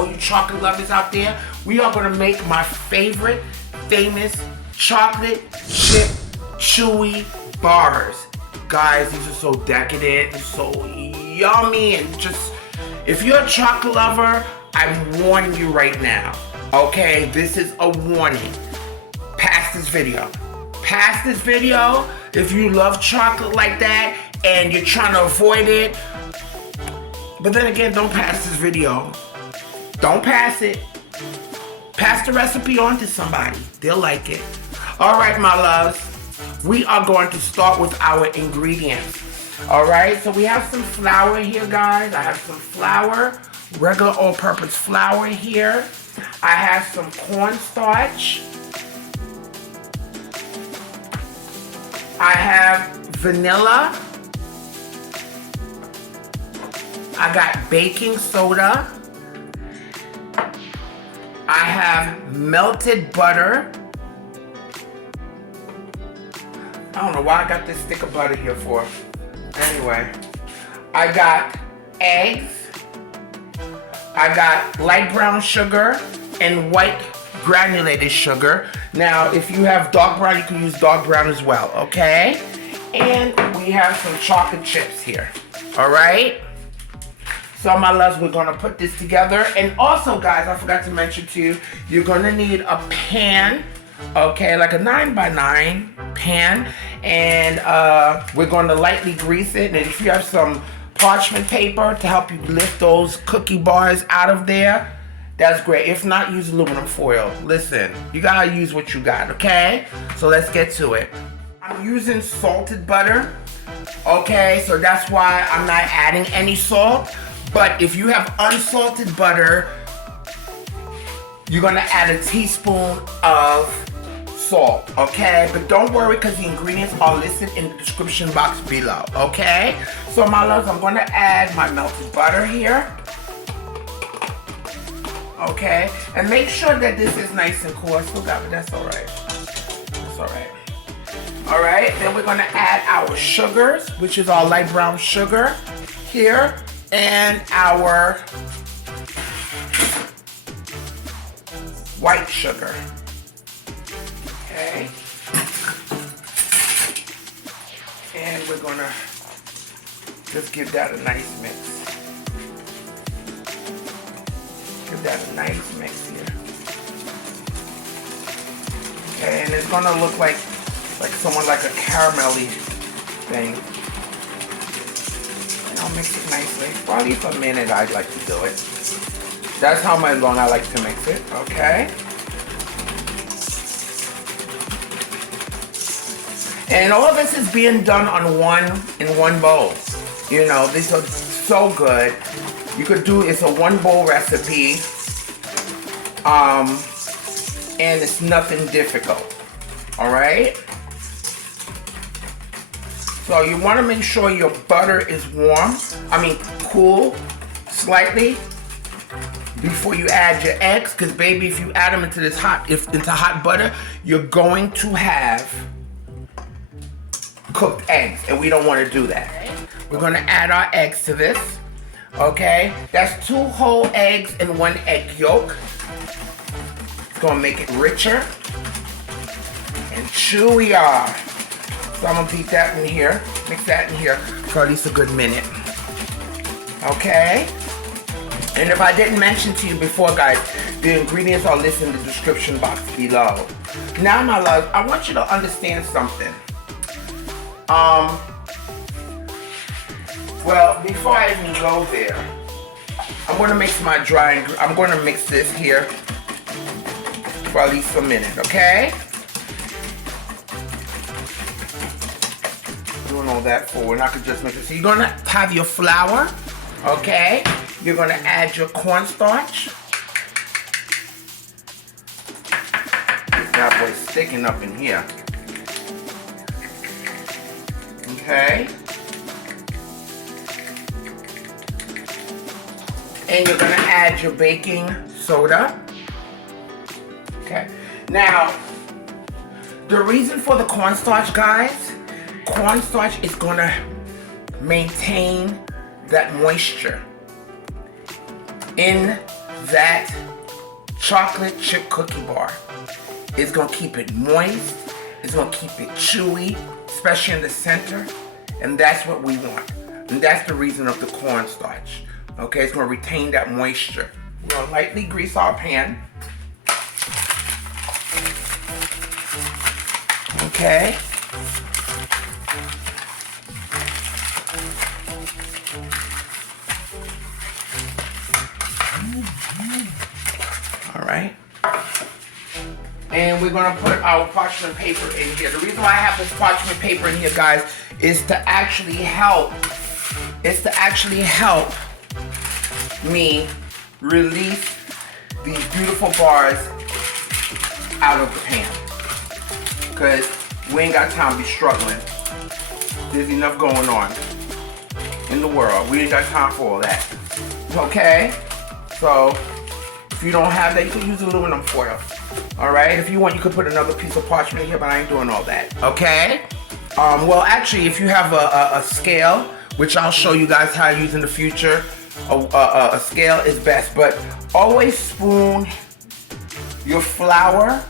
all you chocolate lovers out there. We are gonna make my favorite, famous chocolate chip chewy bars. Guys, these are so decadent and so yummy, and just, if you're a chocolate lover, I'm warning you right now. Okay, this is a warning. Pass this video. Pass this video if you love chocolate like that and you're trying to avoid it. But then again, don't pass this video. Don't pass it. Pass the recipe on to somebody. They'll like it. All right, my loves. We are going to start with our ingredients. All right, so we have some flour here, guys. I have some flour, regular all-purpose flour here. I have some cornstarch. I have vanilla. I got baking soda. I have melted butter. I don't know why I got this stick of butter here for. Anyway, I got eggs. I got light brown sugar and white granulated sugar. Now, if you have dark brown, you can use dark brown as well, okay? And we have some chocolate chips here, all right? So, my loves, we're gonna put this together. And also, guys, I forgot to mention to you, you're gonna need a pan, okay, like a 9x9 pan. And we're gonna lightly grease it. And if you have some parchment paper to help you lift those cookie bars out of there, that's great. If not, use aluminum foil. Listen, you gotta use what you got, okay? So let's get to it. I'm using salted butter, okay? So that's why I'm not adding any salt. But if you have unsalted butter, you're gonna add a teaspoon of salt, okay? But don't worry, because the ingredients are listed in the description box below, okay? So my loves, I'm gonna add my melted butter here. Okay, and make sure that this is nice and cool. I still got it, that's all right. That's all right. All right, then we're gonna add our sugars, which is our light brown sugar here, and our white sugar. Okay. And we're gonna just give that a nice mix. Give that a nice mix here. Okay, and it's gonna look like someone like a caramelly thing. And I'll mix it nicely. Probably for a minute I'd like to do it. That's how long I like to mix it, okay? And all this is being done in one bowl. You know, these are so good. You could do, it's a one bowl recipe, and it's nothing difficult, all right? So you want to make sure your butter is cool slightly before you add your eggs, because baby, if you add them into hot butter, you're going to have cooked eggs, and we don't want to do that. We're going to add our eggs to this. Okay, that's 2 whole eggs and 1 egg yolk. It's gonna make it richer and chewier. So I'm gonna beat that in here, mix that in here for at least a good minute. Okay, and if I didn't mention to you before, guys, the ingredients are listed in the description box below. Now, my love, I want you to understand something. Well, before I even go there, I'm going to mix my I'm going to mix this here for at least a minute, okay? Doing all that for, and I could just mix it. So you're going to have your flour, okay? You're going to add your cornstarch. That boy's sticking up in here. Okay? And you're gonna add your baking soda. Okay. Now, the reason for the cornstarch, guys, cornstarch is gonna maintain that moisture in that chocolate chip cookie bar. It's gonna keep it moist, it's gonna keep it chewy, especially in the center, and that's what we want. And that's the reason of the cornstarch. Okay, it's gonna retain that moisture. We're gonna lightly grease our pan. Okay. All right. And we're gonna put our parchment paper in here. The reason why I have this parchment paper in here, guys, is to actually help. It's to actually help me release these beautiful bars out of the pan. Because we ain't got time to be struggling. There's enough going on in the world. We ain't got time for all that. Okay? So, if you don't have that, you can use aluminum foil. Alright? If you want, you could put another piece of parchment here, but I ain't doing all that. Okay? Well, actually, if you have a scale, which I'll show you guys how to use in the future, a scale is best. But always spoon your flour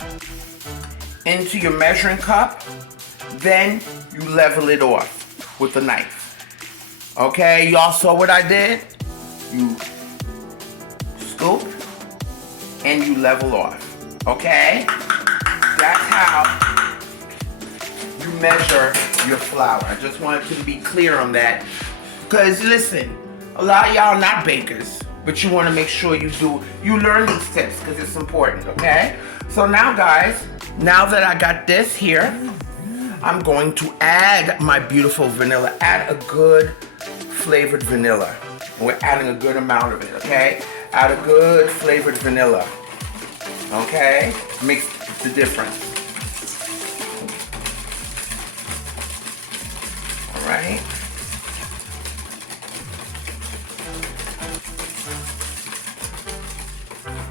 into your measuring cup, then you level it off with a knife. Okay, y'all saw what I did? You scoop and you level off. Okay? That's how you measure your flour. I just wanted to be clear on that. Because listen, a lot of y'all not bakers, but you want to make sure you learn these tips because it's important, okay? So now guys, now that I got this here, I'm going to add my beautiful vanilla. Add a good flavored vanilla. And we're adding a good amount of it, okay? Add a good flavored vanilla. Okay? Makes the difference. Alright.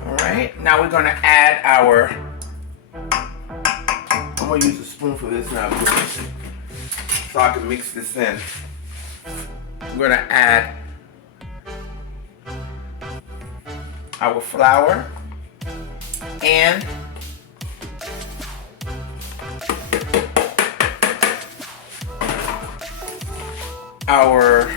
Alright, now we're gonna add our, I'm gonna use a spoon for this now so I can mix this in. I'm gonna add our flour and our,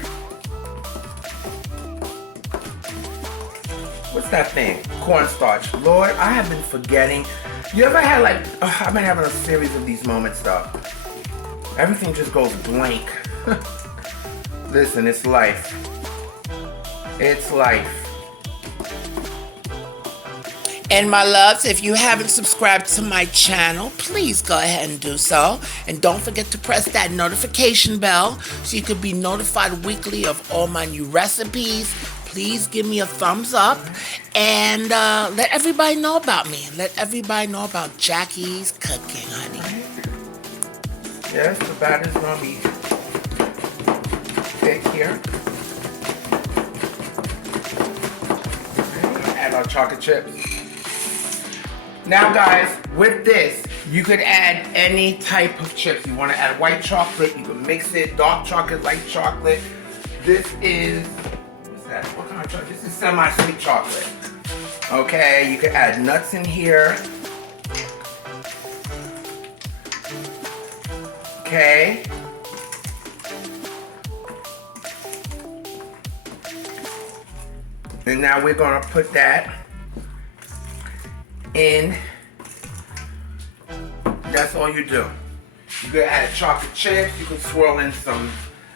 what's that thing? Cornstarch. Lord, I have been forgetting. You ever had like, I've been having a series of these moments though. Everything just goes blank. Listen, it's life. It's life. And my loves, if you haven't subscribed to my channel, please go ahead and do so. And don't forget to press that notification bell so you can be notified weekly of all my new recipes. Please give me a thumbs up and let everybody know about me. Let everybody know about Jackie's cooking, honey. Yes, the batter's gonna be thick here. Okay, add our chocolate chips. Now guys, with this, you could add any type of chips. You want to add white chocolate, you can mix it, dark chocolate, light chocolate. This is, what's that? What kind of chocolate? This is semi-sweet chocolate. Okay, you can add nuts in here. Okay. And now we're gonna put that in. That's all you do. You could add chocolate chips, you could swirl in some,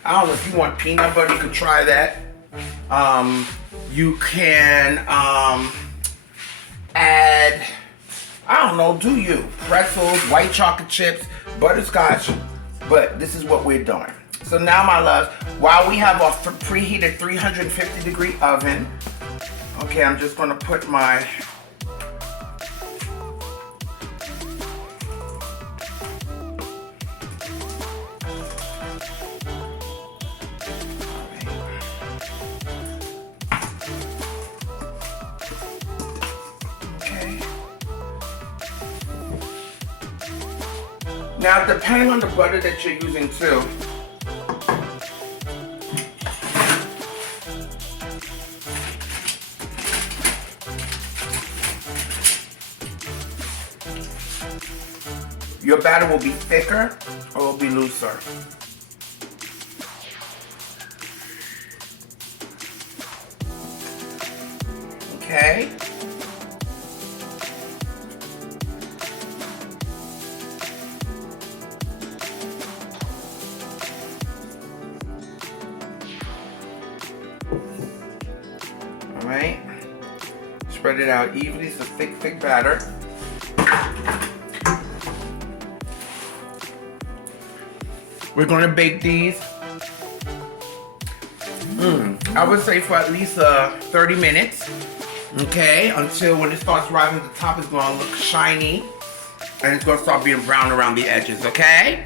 I don't know if you want peanut butter, you could try that. You can add, I don't know, do you? Pretzels, white chocolate chips, butterscotch, but this is what we're doing. So now my loves, while we have our preheated 350-degree oven, okay, I'm just gonna put my now, depending on the butter that you're using too, Your batter will be thicker or it will be looser. Okay. All right. Spread it out evenly. It's a thick batter. We're gonna bake these, I would say for at least 30 minutes, okay? Until when it starts rising, the top is gonna look shiny and it's gonna start being brown around the edges, okay?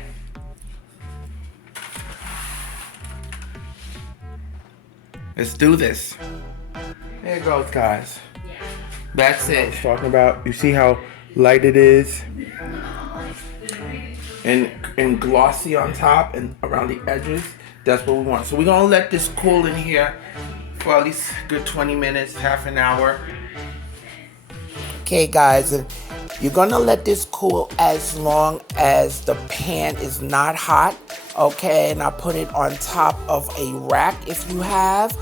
Let's do this. There it goes, guys. That's it. I was talking about, you see how light it is? And glossy on top and around the edges. That's what we want. So we're gonna let this cool in here for at least a good 20 minutes, half an hour. Okay, guys, and you're gonna let this cool as long as the pan is not hot, okay? And I put it on top of a rack if you have.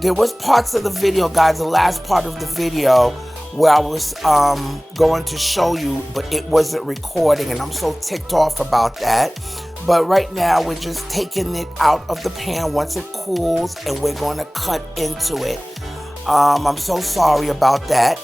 There was parts of the video, guys, the last part of the video, where I was going to show you, but it wasn't recording, and I'm so ticked off about that. But right now, we're just taking it out of the pan once it cools, and we're going to cut into it. I'm so sorry about that,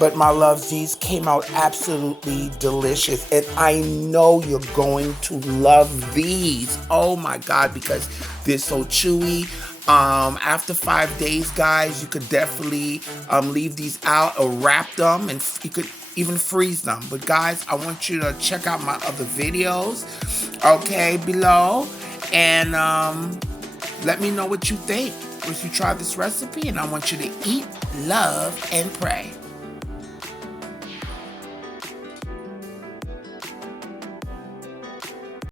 but my loves, these came out absolutely delicious, and I know you're going to love these. Oh my God, because they're so chewy. After 5 days, guys, you could definitely leave these out or wrap them, and you could even freeze them. But guys, I want you to check out my other videos, okay, below, and let me know what you think once you try this recipe. And I want you to eat, love, and pray.